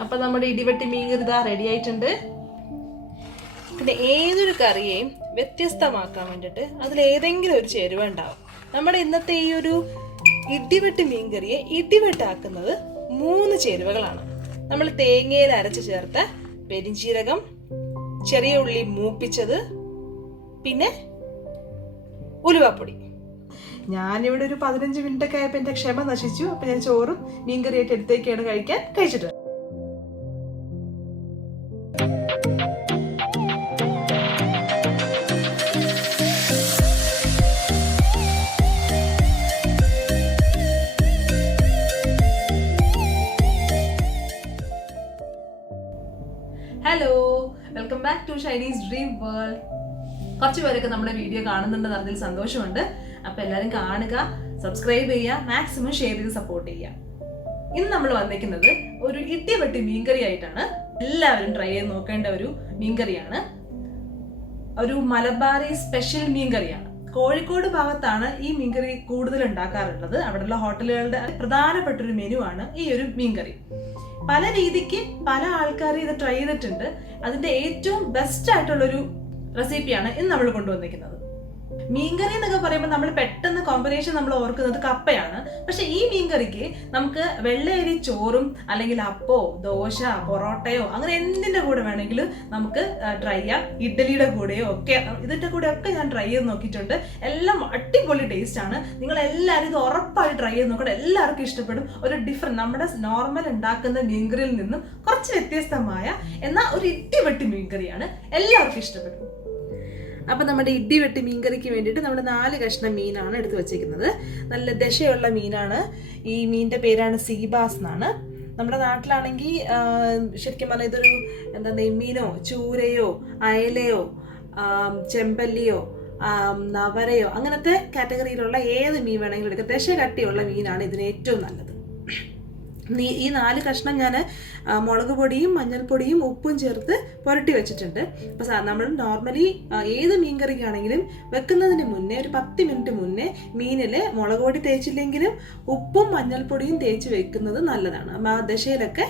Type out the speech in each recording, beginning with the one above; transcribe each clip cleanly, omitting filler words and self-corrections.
അപ്പം നമ്മുടെ ഇടിവെട്ടി മീൻകറി ഇതാ റെഡി ആയിട്ടുണ്ട്. പിന്നെ ഏതൊരു കറിയെയും വ്യത്യസ്തമാക്കാൻ വേണ്ടിയിട്ട് അതിലേതെങ്കിലും ഒരു ചേരുവ ഉണ്ടാവും. നമ്മുടെ ഇന്നത്തെ ഈ ഒരു ഇടിവെട്ടി മീൻകറിയെ ഇടിവെട്ടാക്കുന്നത് 3 ചേരുവകളാണ്. നമ്മൾ തേങ്ങയിൽ അരച്ച് ചേർത്ത പെരിഞ്ചീരകം, ചെറിയ ഉള്ളി മൂപ്പിച്ചത്, പിന്നെ ഉലുവാപ്പൊടി. ഞാനിവിടെ ഒരു 15 മിനിറ്റൊക്കെ ആയപ്പോൾ എൻ്റെ ക്ഷമ നശിച്ചു. അപ്പം ഞാൻ ചോറും മീൻകറിയായിട്ട് എടുത്തേക്കാണ് കഴിച്ചിട്ട്. Hello, welcome back to Shiny's dream world. കുറച്ച് പേരൊക്കെ നമ്മുടെ വീഡിയോ കാണുന്നുണ്ടെന്ന് അതിൽ സന്തോഷമുണ്ട്. അപ്പം എല്ലാവരും കാണുക, സബ്സ്ക്രൈബ് ചെയ്യുക, മാക്സിമം ഷെയർ ചെയ്ത് സപ്പോർട്ട് ചെയ്യുക. ഇന്ന് നമ്മൾ വന്നിരിക്കുന്നത് ഒരു ഇടിവെട്ടി മീൻകറി ആയിട്ടാണ്. എല്ലാവരും ട്രൈ ചെയ്ത് നോക്കേണ്ട ഒരു മീൻകറിയാണ്. ഒരു മലബാറി സ്പെഷ്യൽ മീൻകറിയാണ്. കോഴിക്കോട് ഭാഗത്താണ് ഈ മീൻകറി കൂടുതൽ ഉണ്ടാക്കാറുള്ളത്. അവിടെയുള്ള ഹോട്ടലുകളുടെ പ്രധാനപ്പെട്ട ഒരു മെനു ആണ് ഈ ഒരു മീൻകറി. പല രീതിക്ക് പല ആൾക്കാർ ഇത് ട്രൈ ചെയ്തിട്ടുണ്ട്. അതിന്റെ ഏറ്റവും ബെസ്റ്റ് ആയിട്ടുള്ളൊരു റെസിപ്പിയാണ് ഇന്ന് നമ്മൾ കൊണ്ടുവന്നിരിക്കുന്നത്. മീൻകറി എന്നൊക്കെ പറയുമ്പോൾ നമ്മൾ പെട്ടെന്ന് കോമ്പിനേഷൻ നമ്മൾ ഓർക്കുന്നത് കപ്പയാണ്. പക്ഷെ ഈ മീൻകറിക്ക് നമുക്ക് വെള്ളയരി ചോറും അല്ലെങ്കിൽ അപ്പോ, ദോശ, പൊറോട്ടയോ അങ്ങനെ എന്തിന്റെ കൂടെ വേണമെങ്കിലും നമുക്ക് ട്രൈ ചെയ്യാം. ഇഡ്ഡലിയുടെ കൂടെയോ ഒക്കെ, ഇതിന്റെ കൂടെ ഒക്കെ ഞാൻ ട്രൈ ചെയ്ത് നോക്കിയിട്ടുണ്ട്. എല്ലാം അടിപൊളി ടേസ്റ്റ് ആണ്. നിങ്ങൾ എല്ലാവരും ഇത് ഉറപ്പായി ട്രൈ ചെയ്ത് നോക്കണം. എല്ലാവർക്കും ഇഷ്ടപ്പെടും. ഒരു ഡിഫറെന്റ്, നമ്മുടെ നോർമൽ ഉണ്ടാക്കുന്ന മീൻകറിയിൽ നിന്നും കുറച്ച് വ്യത്യസ്തമായ എന്നാൽ ഒരു ഇടിവെട്ടി മീൻകറിയാണ്. എല്ലാവർക്കും ഇഷ്ടപ്പെടും. അപ്പം നമ്മുടെ ഇടിവെട്ടി മീൻകറിക്ക് വേണ്ടിയിട്ട് നമ്മൾ 4 കഷ്ണം മീനാണ് എടുത്ത് വെച്ചിരിക്കുന്നത്. നല്ല ദശയുള്ള മീനാണ്. ഈ മീനിൻ്റെ പേരാണ് സീബാസ് എന്നാണ്. നമ്മുടെ നാട്ടിലാണെങ്കിൽ ശരിക്കും പറഞ്ഞാൽ ഇതൊരു നെയ്മീനോ ചൂരയോ അയലയോ ചെമ്പല്ലിയോ നവരയോ അങ്ങനത്തെ കാറ്റഗറിയിലുള്ള ഏത് മീൻ വേണമെങ്കിലും എടുക്കാം. ദശ കട്ടിയുള്ള മീനാണ് ഇതിന് ഏറ്റവും നല്ലത്. ഈ 4 കഷ്ണം ഞാൻ മുളക് പൊടിയും മഞ്ഞൾപ്പൊടിയും ഉപ്പും ചേർത്ത് പുരട്ടി വെച്ചിട്ടുണ്ട്. അപ്പോൾ നമ്മൾ നോർമലി ഏത് മീൻകറിക്കാണെങ്കിലും വെക്കുന്നതിന് മുന്നേ ഒരു 10 മിനിറ്റ് മുന്നേ മീനിൽ മുളക് പൊടി തേച്ചില്ലെങ്കിലും ഉപ്പും മഞ്ഞൾപ്പൊടിയും തേച്ച് വെക്കുന്നത് നല്ലതാണ്. ആ ദശയിലൊക്കെ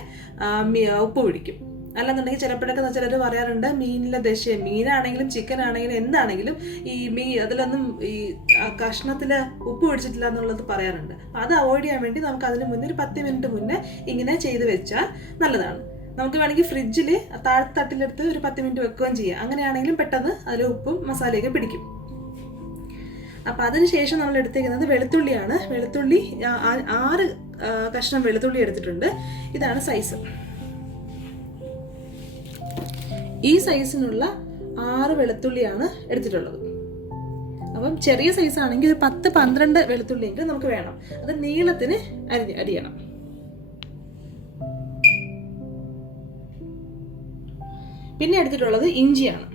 ഉപ്പ് പിടിക്കും. അല്ലെന്നുണ്ടെങ്കിൽ ചിലപ്പോഴൊക്കെ ചിലർ പറയാറുണ്ട് മീനിലെ ദശ, മീനാണെങ്കിലും ചിക്കൻ ആണെങ്കിലും എന്താണെങ്കിലും ഈ അതിലൊന്നും ഈ കഷ്ണത്തിൽ ഉപ്പ് പിടിച്ചിട്ടില്ല എന്നുള്ളത് പറയാറുണ്ട്. അത് അവോയ്ഡ് ചെയ്യാൻ വേണ്ടി നമുക്ക് അതിന് മുന്നേ ഒരു 10 മിനിറ്റ് മുന്നേ ഇങ്ങനെ ചെയ്ത് വെച്ചാൽ നല്ലതാണ്. നമുക്ക് വേണമെങ്കിൽ ഫ്രിഡ്ജിൽ താഴത്തെ തട്ടിലെടുത്ത് ഒരു 10 മിനിറ്റ് വെക്കുകയും ചെയ്യാം. അങ്ങനെയാണെങ്കിലും പെട്ടെന്ന് അതിൽ ഉപ്പും മസാലയൊക്കെ പിടിക്കും. അപ്പം അതിനുശേഷം നമ്മൾ എടുത്തേക്കുന്നത് വെളുത്തുള്ളിയാണ്. വെളുത്തുള്ളി 6 കഷ്ണം വെളുത്തുള്ളി എടുത്തിട്ടുണ്ട്. ഇതാണ് സൈസ്. ഈ സൈസിനുള്ള 6 വെളുത്തുള്ളിയാണ് എടുത്തിട്ടുള്ളത്. അപ്പം ചെറിയ സൈസ് ആണെങ്കിൽ ഒരു 10-12 വെളുത്തുള്ളിയെങ്കിലും നമുക്ക് വേണം. അത് നീളത്തിന് അരിയണം. പിന്നെ എടുത്തിട്ടുള്ളത് ഇഞ്ചിയാണ്.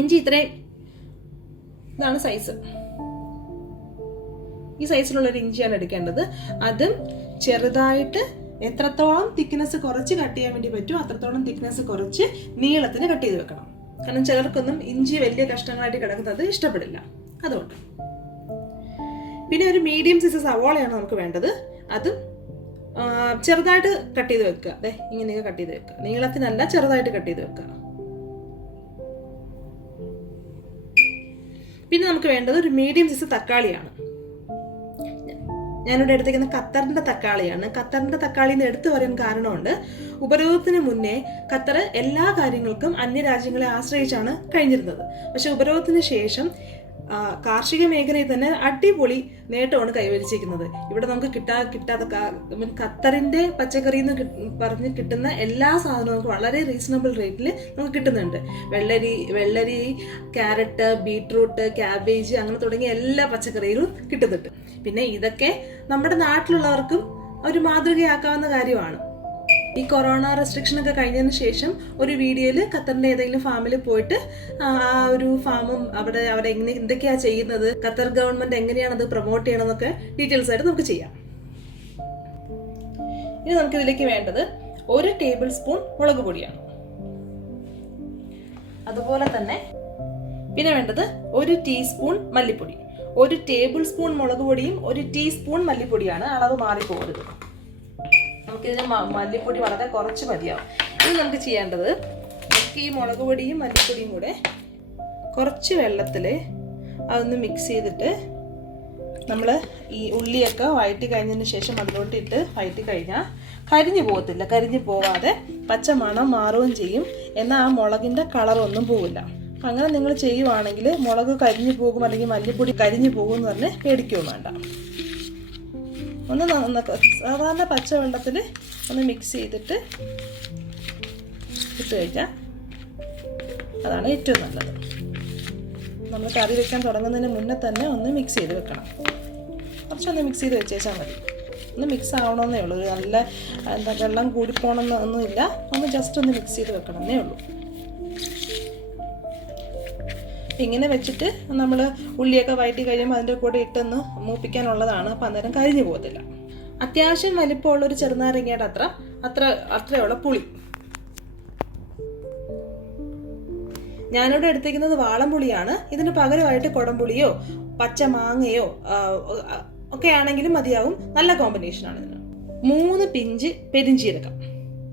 ഇഞ്ചി ഇതാണ് സൈസ്. ഈ സൈസിലുള്ളൊരു ഇഞ്ചിയാണ് എടുക്കേണ്ടത്. അതും ചെറുതായിട്ട് എത്രത്തോളം തിക്നെസ് കുറച്ച് കട്ട് ചെയ്യാൻ വേണ്ടി പറ്റുമോ അത്രത്തോളം തിക്നെസ് കുറച്ച് നീളത്തിന് കട്ട് ചെയ്ത് വെക്കണം. കാരണം ചിലർക്കൊന്നും ഇഞ്ചി വലിയ കഷ്ണങ്ങളായിട്ട് കിടക്കുന്നത് ഇഷ്ടപ്പെടില്ല. അതുകൊണ്ട് പിന്നെ ഒരു മീഡിയം സൈസ് സവോളയാണ് നമുക്ക് വേണ്ടത്. അതും ചെറുതായിട്ട് കട്ട് ചെയ്ത് വെക്കുക. അതെ, ഇങ്ങനെയൊക്കെ കട്ട് ചെയ്ത് വെക്കുക. നീളത്തിനല്ല, ചെറുതായിട്ട് കട്ട് ചെയ്ത് വെക്കുക. പിന്നെ നമുക്ക് വേണ്ടത് ഒരു മീഡിയം സൈസ് തക്കാളിയാണ്. ഞാനിവിടെ എടുത്തേക്കുന്ന ഖത്തറിന്റെ തക്കാളിയാണ്. ഖത്തറിന്റെ തക്കാളി എന്ന് എടുത്തു പറയാൻ കാരണമുണ്ട്. ഉപരോധത്തിന് മുന്നേ ഖത്തർ എല്ലാ കാര്യങ്ങൾക്കും അന്യരാജ്യങ്ങളെ ആശ്രയിച്ചാണ് കഴിഞ്ഞിരുന്നത്. പക്ഷെ ഉപരോധത്തിന് ശേഷം കാർഷിക മേഖലയിൽ തന്നെ അടിപൊളി നേട്ടമാണ് കൈവരിച്ചിരിക്കുന്നത്. ഇവിടെ നമുക്ക് കിട്ടാത്ത ഖത്തറിന്റെ പച്ചക്കറി എന്ന് പറഞ്ഞ് കിട്ടുന്ന എല്ലാ സാധനവും നമുക്ക് വളരെ റീസണബിൾ റേറ്റിൽ നമുക്ക് കിട്ടുന്നുണ്ട്. വെള്ളരി, ക്യാരറ്റ്, ബീട്രൂട്ട്, ക്യാബേജ് അങ്ങനെ തുടങ്ങിയ എല്ലാ പച്ചക്കറികളും കിട്ടുന്നുണ്ട്. പിന്നെ ഇതൊക്കെ നമ്മുടെ നാട്ടിലുള്ളവർക്കും ഒരു മാതൃകയാക്കാവുന്ന കാര്യമാണ്. ഈ കൊറോണ റെസ്ട്രിക്ഷൻ ഒക്കെ കഴിഞ്ഞതിന് ശേഷം ഒരു വീഡിയോയിൽ ഖത്തറിന്റെ ഏതെങ്കിലും ഫാമിൽ പോയിട്ട് ആ ഒരു ഫാമും അവിടെ എന്തൊക്കെയാ ചെയ്യുന്നത്, ഖത്തർ ഗവൺമെന്റ് എങ്ങനെയാണ് അത് പ്രൊമോട്ട് ചെയ്യണമെന്നൊക്കെ ഡീറ്റെയിൽസ് ആയിട്ട് നമുക്ക് ചെയ്യാം. ഇനി നമുക്ക് ഇതിലേക്ക് വേണ്ടത് 1 ടേബിൾ സ്പൂൺ മുളക് പൊടിയാണ്. അതുപോലെ തന്നെ പിന്നെ വേണ്ടത് 1 ടീസ്പൂൺ മല്ലിപ്പൊടി. 1 ടേബിൾ സ്പൂൺ മുളക് പൊടിയും 1 ടീസ്പൂൺ മല്ലിപ്പൊടിയാണ്. അളവ് മാറിപ്പോകരുത്. നമുക്കിതിന് മല്ലിപ്പൊടി വളരെ കുറച്ച് മതിയാവും. ഇനി നമുക്ക് ചെയ്യേണ്ടത്, നമുക്ക് ഈ മുളക് പൊടിയും മല്ലിപ്പൊടിയും കൂടെ കുറച്ച് വെള്ളത്തിൽ അതൊന്ന് മിക്സ് ചെയ്തിട്ട് നമ്മൾ ഈ ഉള്ളിയൊക്കെ വഴറ്റി കഴിഞ്ഞതിന് ശേഷം അതിലോട്ട് ഇട്ട് വഴറ്റി കഴിഞ്ഞാൽ കരിഞ്ഞു പോകത്തില്ല. കരിഞ്ഞു പോവാതെ പച്ച മണം മാറുകയും ചെയ്യും. എന്നാൽ ആ മുളകിൻ്റെ കളറൊന്നും പോവില്ല. അങ്ങനെ നിങ്ങൾ ചെയ്യുവാണെങ്കിൽ മുളക് കരിഞ്ഞു പോകും അല്ലെങ്കിൽ മല്ലിപ്പൊടി കരിഞ്ഞു പോകും എന്ന് പറഞ്ഞ് പേടിക്കുകയും വേണ്ട. ഒന്ന് സാധാരണ പച്ചവെള്ളത്തിൽ ഒന്ന് മിക്സ് ചെയ്തിട്ട് ഇട്ട് കഴിഞ്ഞാൽ അതാണ് ഏറ്റവും നല്ലത്. നമ്മൾ കറി വെക്കാൻ തുടങ്ങുന്നതിന് മുന്നേ തന്നെ ഒന്ന് മിക്സ് ചെയ്ത് വെക്കണം. കുറച്ചൊന്ന് മിക്സ് ചെയ്ത് വെച്ചേച്ചാൽ മതി. ഒന്ന് മിക്സ് ആവണമെന്നേ ഉള്ളൂ. ഒരു നല്ല വെള്ളം കൂടിപ്പോണമെന്നൊന്നുമില്ല. ഒന്ന് ജസ്റ്റ് ഒന്ന് മിക്സ് ചെയ്ത് വെക്കണമെന്നേ ഉള്ളൂ. ഇങ്ങനെ വെച്ചിട്ട് നമ്മൾ ഉള്ളിയൊക്കെ വഴറ്റി കഴിയുമ്പോൾ അതിൻ്റെ കൂടെ ഇട്ടൊന്ന് മൂപ്പിക്കാനുള്ളതാണ്. അപ്പം അന്നേരം കരിഞ്ഞു പോകത്തില്ല. അത്യാവശ്യം വലിപ്പമുള്ളൊരു ചെറുനാരങ്ങയുടെ അത്രയുള്ള പുളി. ഞാനിവിടെ എടുത്തിരിക്കുന്നത് വാളംപുളിയാണ്. ഇതിന് പകരമായിട്ട് കുടംപുളിയോ പച്ച മാങ്ങയോ ഒക്കെ ആണെങ്കിലും മതിയാവും. നല്ല കോമ്പിനേഷനാണ് ഇതിന്. 3 പിഞ്ച് പെരിഞ്ചീരകം,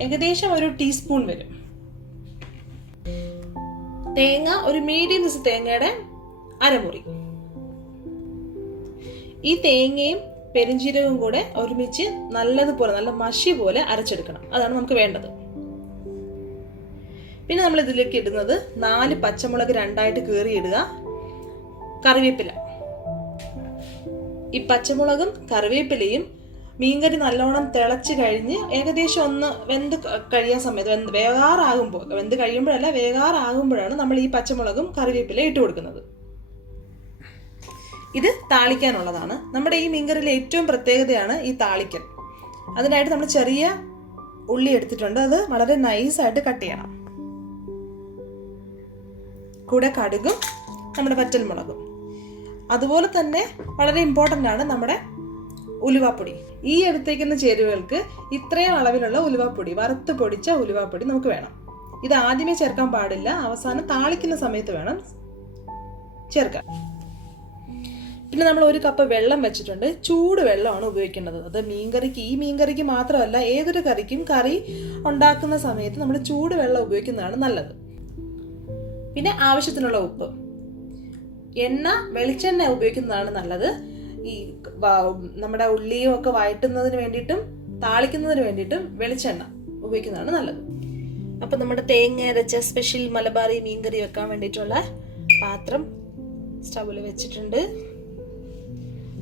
ഏകദേശം ഒരു ടീസ്പൂൺ വരും. തേങ്ങ ഒരു മീഡിയം സൈസ് തേങ്ങയുടെ അരമുറി. ഈ തേങ്ങയും പെരിഞ്ചീരകവും കൂടെ ഒരുമിച്ച് നല്ലതുപോലെ നല്ല മഷി പോലെ അരച്ചെടുക്കണം. അതാണ് നമുക്ക് വേണ്ടത്. പിന്നെ നമ്മൾ ഇതിലേക്ക് ഇടുന്നത് 4 പച്ചമുളക് 2ആയിട്ട് കീറിയിടുക, കറിവേപ്പില. ഈ പച്ചമുളകും കറിവേപ്പിലയും മീൻകറി നല്ലോണം തിളച്ച് കഴിഞ്ഞ് ഏകദേശം ഒന്ന് വെന്ത് കഴിയാൻ സമയത്ത് വെന്ത് കഴിയുമ്പോഴല്ല വേകാറാകുമ്പോഴാണ് നമ്മൾ ഈ പച്ചമുളകും കറിവേപ്പില ഇട്ട് കൊടുക്കുന്നത്. ഇത് താളിക്കാനുള്ളതാണ്. നമ്മുടെ ഈ മീൻകറിയിലെ ഏറ്റവും പ്രത്യേകതയാണ് ഈ താളിക്കൽ. അതിനായിട്ട് നമ്മൾ ചെറിയ ഉള്ളി എടുത്തിട്ടുണ്ട്. അത് വളരെ നൈസായിട്ട് കട്ട് ചെയ്യണം. കൂടെ കടുകും നമ്മുടെ വറ്റൽമുളകും. അതുപോലെ തന്നെ വളരെ ഇമ്പോർട്ടൻ്റ് ആണ് നമ്മുടെ ഉലുവാപ്പൊടി. ഈ എടുത്തേക്കുന്ന ചേരുവകൾക്ക് ഇത്രയും അളവിലുള്ള ഉലുവാപ്പൊടി, വറുത്ത് പൊടിച്ച ഉലുവാപ്പൊടി നമുക്ക് വേണം. ഇത് ആദ്യമേ ചേർക്കാൻ പാടില്ല, അവസാനം താളിക്കുന്ന സമയത്ത് വേണം ചേർക്കാൻ. പിന്നെ നമ്മൾ 1 കപ്പ് വെള്ളം വെച്ചിട്ടുണ്ട്. ചൂട് വെള്ളമാണ് ഉപയോഗിക്കേണ്ടത്. അത് ഈ മീൻകറിക്ക് മാത്രമല്ല, ഏതൊരു കറിക്കും കറി ഉണ്ടാക്കുന്ന സമയത്ത് നമ്മൾ ചൂട് വെള്ളം ഉപയോഗിക്കുന്നതാണ് നല്ലത്. പിന്നെ ആവശ്യത്തിനുള്ള ഉപ്പ്. വെളിച്ചെണ്ണ ഉപയോഗിക്കുന്നതാണ് നല്ലത്. ഈ നമ്മുടെ ഉള്ളിയും ഒക്കെ വഴറ്റുന്നതിന് വേണ്ടിയിട്ടും താളിക്കുന്നതിന് വേണ്ടിയിട്ടും വെളിച്ചെണ്ണ ഉപയോഗിക്കുന്നതാണ് നല്ലത്. അപ്പം നമ്മുടെ തേങ്ങ അരച്ച സ്പെഷ്യൽ മലബാറി മീൻകറി വെക്കാൻ വേണ്ടിയിട്ടുള്ള പാത്രം സ്റ്റൗവിൽ വെച്ചിട്ടുണ്ട്.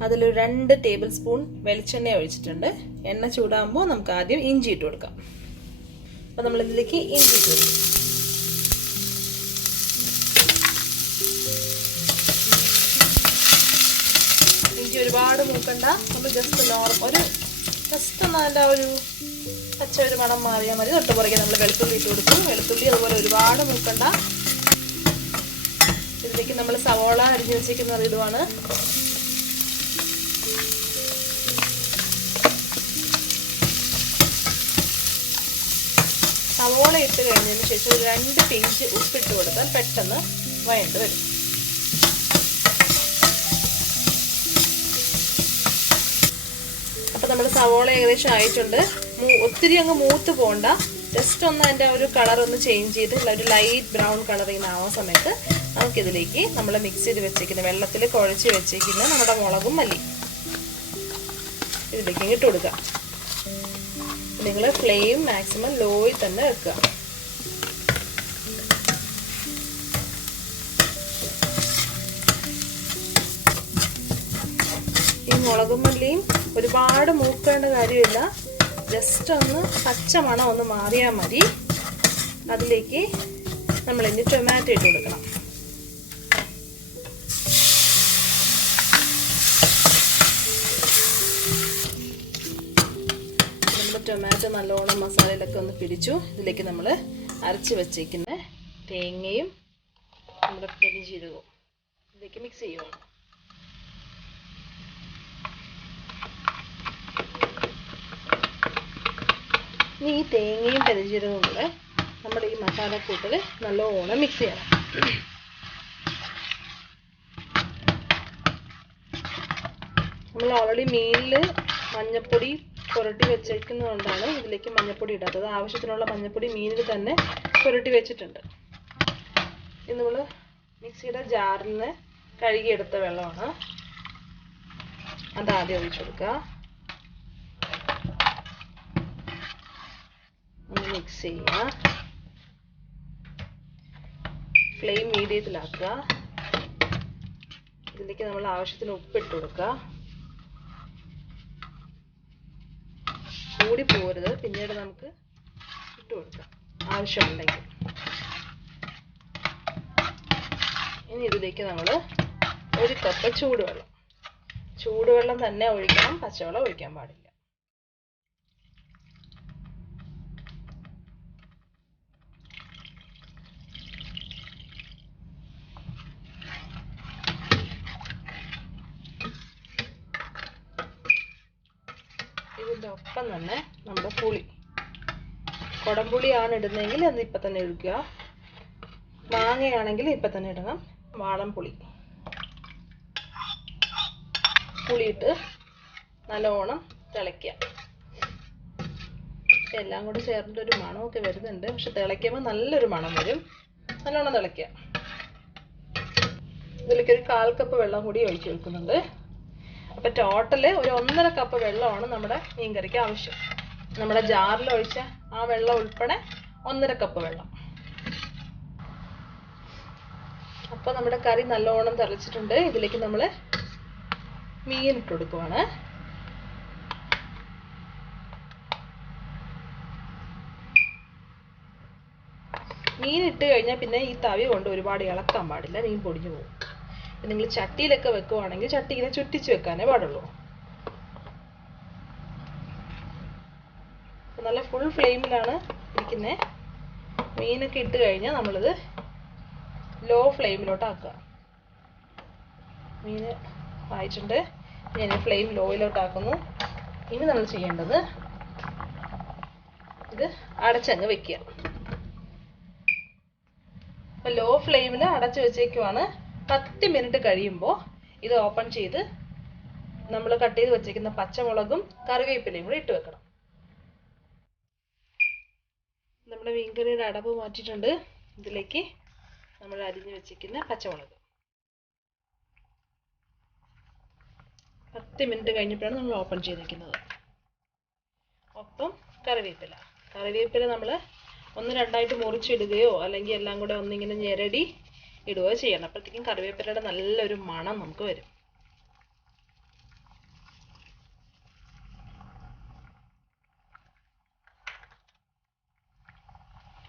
അതിലൊരു 2 ടേബിൾ സ്പൂൺ വെളിച്ചെണ്ണ ഒഴിച്ചിട്ടുണ്ട്. എണ്ണ ചൂടാകുമ്പോൾ നമുക്ക് ആദ്യം ഇഞ്ചി ഇട്ട് കൊടുക്കാം. അപ്പം നമ്മളിതിലേക്ക് ഇഞ്ചി ഇട്ട് കൊടുക്കും. ഇഞ്ചി ഒരുപാട് മൂക്കണ്ട. നമ്മൾ ജസ്റ്റ് ഒന്ന് അതിൻ്റെ ഒരു പച്ച ഒരു മണം മാറിയാൽ മതി. തൊട്ട് പുറകെ നമ്മൾ വെളുത്തുള്ളി ഇട്ട് കൊടുക്കും. വെളുത്തുള്ളി അതുപോലെ ഒരുപാട് മൂക്കണ്ട. ഇതിലേക്ക് നമ്മൾ സവോള അരിഞ്ഞ് വെച്ചിരിക്കുന്നത് ഇടുവാണ്. സവോള ഇട്ട് കഴിഞ്ഞതിന് ശേഷം ഒരു 2 പിഞ്ച് ഉപ്പിട്ട് കൊടുത്താൽ പെട്ടെന്ന് വഴണ്ട് വരും. അപ്പം നമ്മുടെ സവോള ഏകദേശം ആയിട്ടുണ്ട്. ഒത്തിരി അങ്ങ് മൂത്ത് പോകണ്ട. ജസ്റ്റ് ഒന്ന് അതിൻ്റെ ഒരു കളർ ഒന്ന് ചേഞ്ച് ചെയ്ത് ഒരു ലൈറ്റ് ബ്രൗൺ കളർ ഇങ്ങനെ ആവുന്ന സമയത്ത് നമുക്കിതിലേക്ക് നമ്മൾ മിക്സ് ചെയ്ത് വെച്ചേക്കുന്ന വെള്ളത്തിൽ കുഴച്ച് വെച്ചേക്കുന്ന നമ്മുടെ മുളകും മല്ലി ഇതിലേക്ക് ഇട്ട് കൊടുക്കുക. നിങ്ങൾ ഫ്ലെയിം മാക്സിമം ലോയിൽ തന്നെ വെക്കുക. ഈ മുളകും മല്ലിയും ഒരുപാട് മൂക്കേണ്ട കാര്യമില്ല. ജസ്റ്റ് ഒന്ന് പച്ച മണം ഒന്ന് മാറിയാൽ മതി. അതിലേക്ക് നമ്മളിനി ടൊമാറ്റോ ഇട്ട് കൊടുക്കണം. നമ്മുടെ ടൊമാറ്റോ നല്ലോണം മസാലയിലൊക്കെ ഒന്ന് പിടിച്ചു. ഇതിലേക്ക് നമ്മൾ അരച്ച് വെച്ചേക്കുന്ന തേങ്ങയും നമ്മുടെ പെരിഞ്ചീരകവും ഇതിലേക്ക് മിക്സ് ചെയ്യുക. ഇനി ഈ തേങ്ങയും പെരിഞ്ചീരകവും കൂടെ നമ്മുടെ ഈ മസാലക്കൂട്ടിൽ നല്ലോണം മിക്സ് ചെയ്യണം. നമ്മൾ ഓൾറെഡി മീനിൽ മഞ്ഞൾപ്പൊടി പുരട്ടി വെച്ചേക്കുന്നതുകൊണ്ടാണ് ഇതിലേക്ക് മഞ്ഞൾപ്പൊടി ഇടാത്തത്. ആവശ്യത്തിനുള്ള മഞ്ഞൾപ്പൊടി മീനിൽ തന്നെ പുരട്ടി വെച്ചിട്ടുണ്ട്. ഇത് നമ്മൾ മിക്സിയുടെ ജാറിൽ നിന്ന് കഴുകിയെടുത്ത വെള്ളമാണ്. അതാദ്യം ഒഴിച്ചു കൊടുക്കുക. ഒന്ന് മിക്സ് ചെയ്യുക. ഫ്ലെയിം മീഡിയത്തിലാക്കുക. ഇതിലേക്ക് നമ്മൾ ആവശ്യത്തിന് ഉപ്പിട്ട് കൊടുക്കുക. കൂടി പോരുത്, പിന്നീട് നമുക്ക് ഇട്ട് കൊടുക്കാം ആവശ്യമുണ്ടെങ്കിൽ. ഇനി ഇതിലേക്ക് നമ്മൾ 1 കപ്പ് ചൂടുവെള്ളം തന്നെ ഒഴിക്കണം, പച്ചവെള്ളം ഒഴിക്കാൻ പാടില്ല. ഇതിൻ്റെ ഒപ്പം തന്നെ നമ്മുടെ പുളി, കുടംപുളിയാണ് ഇടുന്നതെങ്കിൽ അത് ഇപ്പം തന്നെ ഒഴിക്കുക. മാങ്ങയാണെങ്കിൽ ഇപ്പം തന്നെ ഇടണം. വാളൻപുളി പുളിയിട്ട് നല്ലോണം തിളയ്ക്കുക. എല്ലാം കൂടി ചേർന്നിട്ട് ഒരു മണമൊക്കെ വരുന്നുണ്ട്, പക്ഷെ തിളയ്ക്കുമ്പോൾ നല്ലൊരു മണം വരും. നല്ലോണം തിളയ്ക്കുക. ഇതിലേക്ക് ഒരു 1/4 കപ്പ് വെള്ളം കൂടി ഒഴിച്ച് വെക്കുന്നുണ്ട്. അപ്പം ടോട്ടല് ഒരു 1.5 കപ്പ് വെള്ളമാണ് നമ്മുടെ മീൻകറിക്ക് ആവശ്യം. നമ്മുടെ ജാറിൽ ഒഴിച്ച ആ വെള്ളം ഉൾപ്പെടെ 1.5 കപ്പ് വെള്ളം. അപ്പോൾ നമ്മുടെ കറി നല്ലോണം തിളച്ചിട്ടുണ്ട്. ഇതിലേക്ക് നമ്മൾ മീൻ ഇട്ട് കൊടുക്കുവാണ്. മീൻ ഇട്ട് കഴിഞ്ഞാൽ പിന്നെ ഈ തവി കൊണ്ട് ഒരുപാട് ഇളക്കാൻ പാടില്ല, മീൻ പൊടിഞ്ഞു പോകും. നിങ്ങൾ ചട്ടിയിലൊക്കെ വെക്കുവാണെങ്കിൽ ചട്ടിയിലെ ചുറ്റിച്ച് വെക്കാനേ പാടുള്ളൂ. നല്ല ഫുൾ ഫ്ലെയിമിലാണ് ഇരിക്കുന്നത്. മീനൊക്കെ ഇട്ട് കഴിഞ്ഞാൽ നമ്മളിത് ലോ ഫ്ലെയിമിലോട്ട് ആക്കുക. മീൻ ആയിട്ടുണ്ട്. ഞാൻ ഫ്ലെയിം ലോയിലോട്ട് ആക്കുന്നു. ഇനി നമ്മൾ ചെയ്യേണ്ടത് ഇത് അടച്ചങ്ങ് വെക്കുക. അപ്പോൾ ലോ ഫ്ലെയിമിൽ അടച്ചു വെച്ചേക്കുവാണ്. 10 മിനിറ്റ് കഴിയുമ്പോൾ ഇത് ഓപ്പൺ ചെയ്ത് നമ്മൾ കട്ട് ചെയ്ത് വെച്ചേക്കുന്ന പച്ചമുളകും കറിവേപ്പിലയും കൂടി ഇട്ട് വെക്കണം. നമ്മുടെ മീൻകറിയുടെ അടപ്പ് മാറ്റിയിട്ടുണ്ട്. ഇതിലേക്ക് നമ്മൾ അരിഞ്ഞു വെച്ചിരിക്കുന്ന പച്ചമുളക് 10 മിനിറ്റ് കഴിഞ്ഞപ്പോഴാണ് നമ്മൾ ഓപ്പൺ ചെയ്തിരിക്കുന്നത്. ഒപ്പം കറിവേപ്പില നമ്മൾ 1-2 മുറിച്ചിടുകയോ അല്ലെങ്കിൽ എല്ലാം കൂടെ ഒന്നിങ്ങനെ ഞെരടി ഇടുകയോ ചെയ്യണം. അപ്പോഴത്തേക്കും കറിവേപ്പിലയുടെ നല്ലൊരു മണം നമുക്ക് വരും.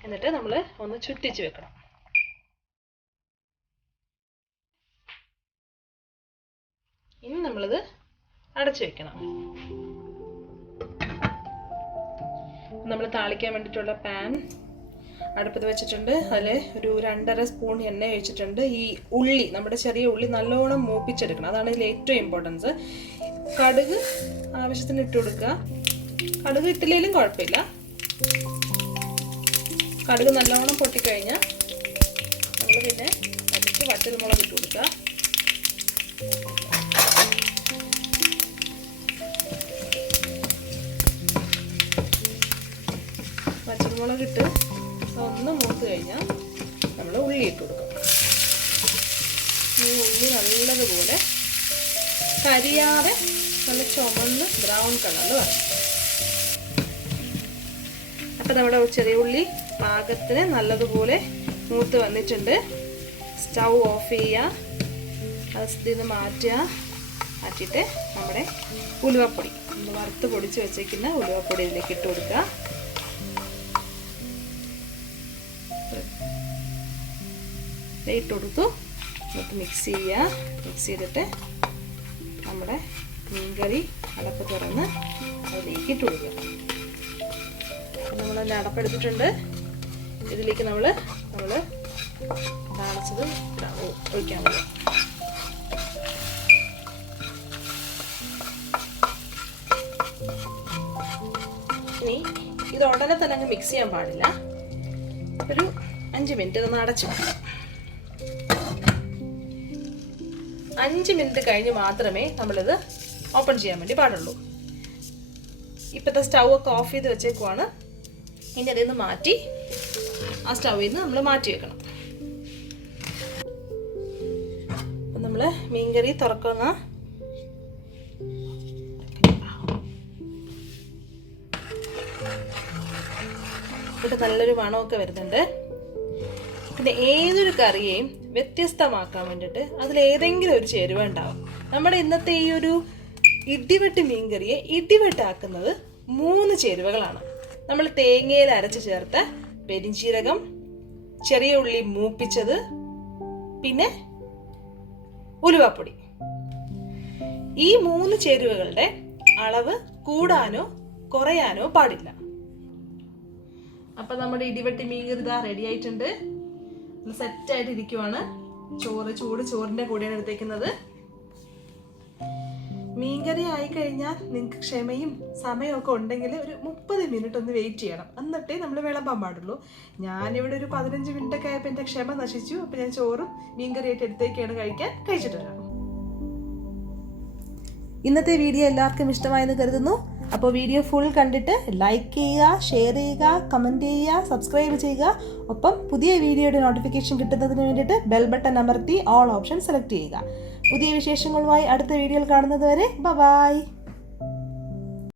എന്നിട്ട് നമ്മൾ ഒന്ന് ചുറ്റിച്ച് വെക്കണം. ഇനി നമ്മളിത് അടച്ചു വെക്കണം. നമ്മൾ താളിക്കാൻ വേണ്ടിയിട്ടുള്ള പാൻ അടുപ്പത്ത് വെച്ചിട്ടുണ്ട്. അതിൽ ഒരു 2.5 സ്പൂൺ എണ്ണ ഒഴിച്ചിട്ടുണ്ട്. ഈ ഉള്ളി, നമ്മുടെ ചെറിയ ഉള്ളി നല്ലോണം മൂപ്പിച്ചെടുക്കണം. അതാണ് ഇതിൽ ഏറ്റവും ഇമ്പോർട്ടൻസ്. കടുക് ആവശ്യത്തിന് ഇട്ട് കൊടുക്കുക. കടുക് ഇട്ടില്ലെങ്കിലും കുഴപ്പമില്ല. കടുക് നല്ലോണം പൊട്ടിക്കഴിഞ്ഞാൽ നമ്മൾ പിന്നെ അതിലേക്ക് വറ്റൽമുളക് ഇട്ട് കൊടുക്കുക. പച്ചമുളക് ഇട്ട് ഒന്ന് മൂത്ത് കഴിഞ്ഞാൽ നമ്മൾ ഉള്ളി ഇട്ട് കൊടുക്കും. ഈ ഉള്ളി നല്ലതുപോലെ കരിയാതെ നല്ല ചുമന്ന് ബ്രൗൺ കളറിൽ വരണം. അപ്പം നമ്മുടെ ചെറിയ ഉള്ളി പാകത്തിന് നല്ലതുപോലെ മൂത്ത് വന്നിട്ടുണ്ട്. സ്റ്റൗ ഓഫ് ചെയ്യുക. അത് ഇതിൽ നിന്ന് മാറ്റിയിട്ട് നമ്മുടെ ഉലുവപ്പൊടി, നമ്മൾ വറുത്ത് പൊടിച്ച് വെച്ചേക്കുന്ന ഉലുവപ്പൊടി ഇതിലേക്ക് ഇട്ട് കൊടുക്കുക. ഇട്ട് കൊടുത്തു. എന്നിട്ട് മിക്സ് ചെയ്യുക. മിക്സ് ചെയ്തിട്ട് നമ്മുടെ മീൻകറി അടപ്പ് തുറന്ന് അതിലേക്ക് ഇട്ട് കൊടുക്കുക. നമ്മൾ അതിൻ്റെ അടപ്പെടുത്തിട്ടുണ്ട്. ഇതിലേക്ക് നമ്മൾ താളിച്ചത് ഒഴിക്കാൻ പറ്റും. ഇനി ഇത് ഉടനെ തന്നെ അങ്ങ് മിക്സ് ചെയ്യാൻ പാടില്ല. ഒരു 5 മിനിറ്റ് ഒന്ന് അടച്ചു വെക്കണം. 5 മിനിറ്റ് കഴിഞ്ഞ് മാത്രമേ നമ്മളിത് ഓപ്പൺ ചെയ്യാൻ വേണ്ടി പാടുള്ളൂ. ഇപ്പോഴത്തെ സ്റ്റൗ ഒക്കെ ഓഫ് ചെയ്ത് വെച്ചേക്കുവാണ്. ഇനി അതിൽ നിന്ന് മാറ്റി ആ സ്റ്റൗവിൽ നിന്ന് നമ്മൾ മാറ്റി വെക്കണം. അപ്പം നമ്മൾ മീൻകറി തുറക്കുന്ന ഇവിടെ നല്ലൊരു മണമൊക്കെ വരുന്നുണ്ട്. പിന്നെ ഏതൊരു കറിയെയും വ്യത്യസ്തമാക്കാൻ വേണ്ടിയിട്ട് അതിലേതെങ്കിലും ഒരു ചേരുവ ഉണ്ടാവും. നമ്മുടെ ഇന്നത്തെ ഈ ഒരു ഇടിവെട്ട് മീൻകറിയെ ഇടിവെട്ടാക്കുന്നത് 3 ചേരുവകളാണ്. നമ്മൾ തേങ്ങയിൽ അരച്ച് ചേർത്ത പെരിഞ്ചീരകം, ചെറിയ ഉള്ളി മൂപ്പിച്ചത്, പിന്നെ ഉലുവാപ്പൊടി. ഈ 3 ചേരുവകളുടെ അളവ് കൂടാനോ കുറയാനോ പാടില്ല. അപ്പം നമ്മുടെ ഇടിവെട്ടി മീൻകറി ഇതാ റെഡി ആയിട്ടുണ്ട്. സെറ്റായിട്ട് ഇരിക്കുവാണ്. ചോറിൻ്റെ കൂടെയാണ് എടുത്തേക്കുന്നത്. മീൻകറി ആയിക്കഴിഞ്ഞാൽ നിങ്ങൾക്ക് ക്ഷമയും സമയമൊക്കെ ഉണ്ടെങ്കിൽ ഒരു 30 മിനിറ്റ് ഒന്ന് വെയിറ്റ് ചെയ്യണം. എന്നിട്ടേ നമ്മൾ വിളമ്പാൻ പാടുള്ളൂ. ഞാനിവിടെ ഒരു 15 മിനിറ്റൊക്കെ ആയപ്പോൾ എൻ്റെ ക്ഷമ നശിച്ചു. അപ്പം ഞാൻ ചോറും മീൻകറിയായിട്ട് എടുത്തേക്കാണ് കഴിച്ചിട്ട് വരാം. ഇന്നത്തെ വീഡിയോ എല്ലാവർക്കും ഇഷ്ടമായെന്ന് കരുതുന്നു. അപ്പോൾ വീഡിയോ ഫുൾ കണ്ടിട്ട് ലൈക്ക് ചെയ്യുക, ഷെയർ ചെയ്യുക, കമൻറ്റ് ചെയ്യുക, സബ്സ്ക്രൈബ് ചെയ്യുക. ഒപ്പം പുതിയ വീഡിയോയുടെ നോട്ടിഫിക്കേഷൻ കിട്ടുന്നതിന് വേണ്ടിയിട്ട് ബെൽ ബട്ടൺ അമർത്തി ഓൾ ഓപ്ഷൻ സെലക്ട് ചെയ്യുക. പുതിയ വിശേഷങ്ങളുമായി അടുത്ത വീഡിയോയിൽ കാണുന്നത് വരെ ബൈ.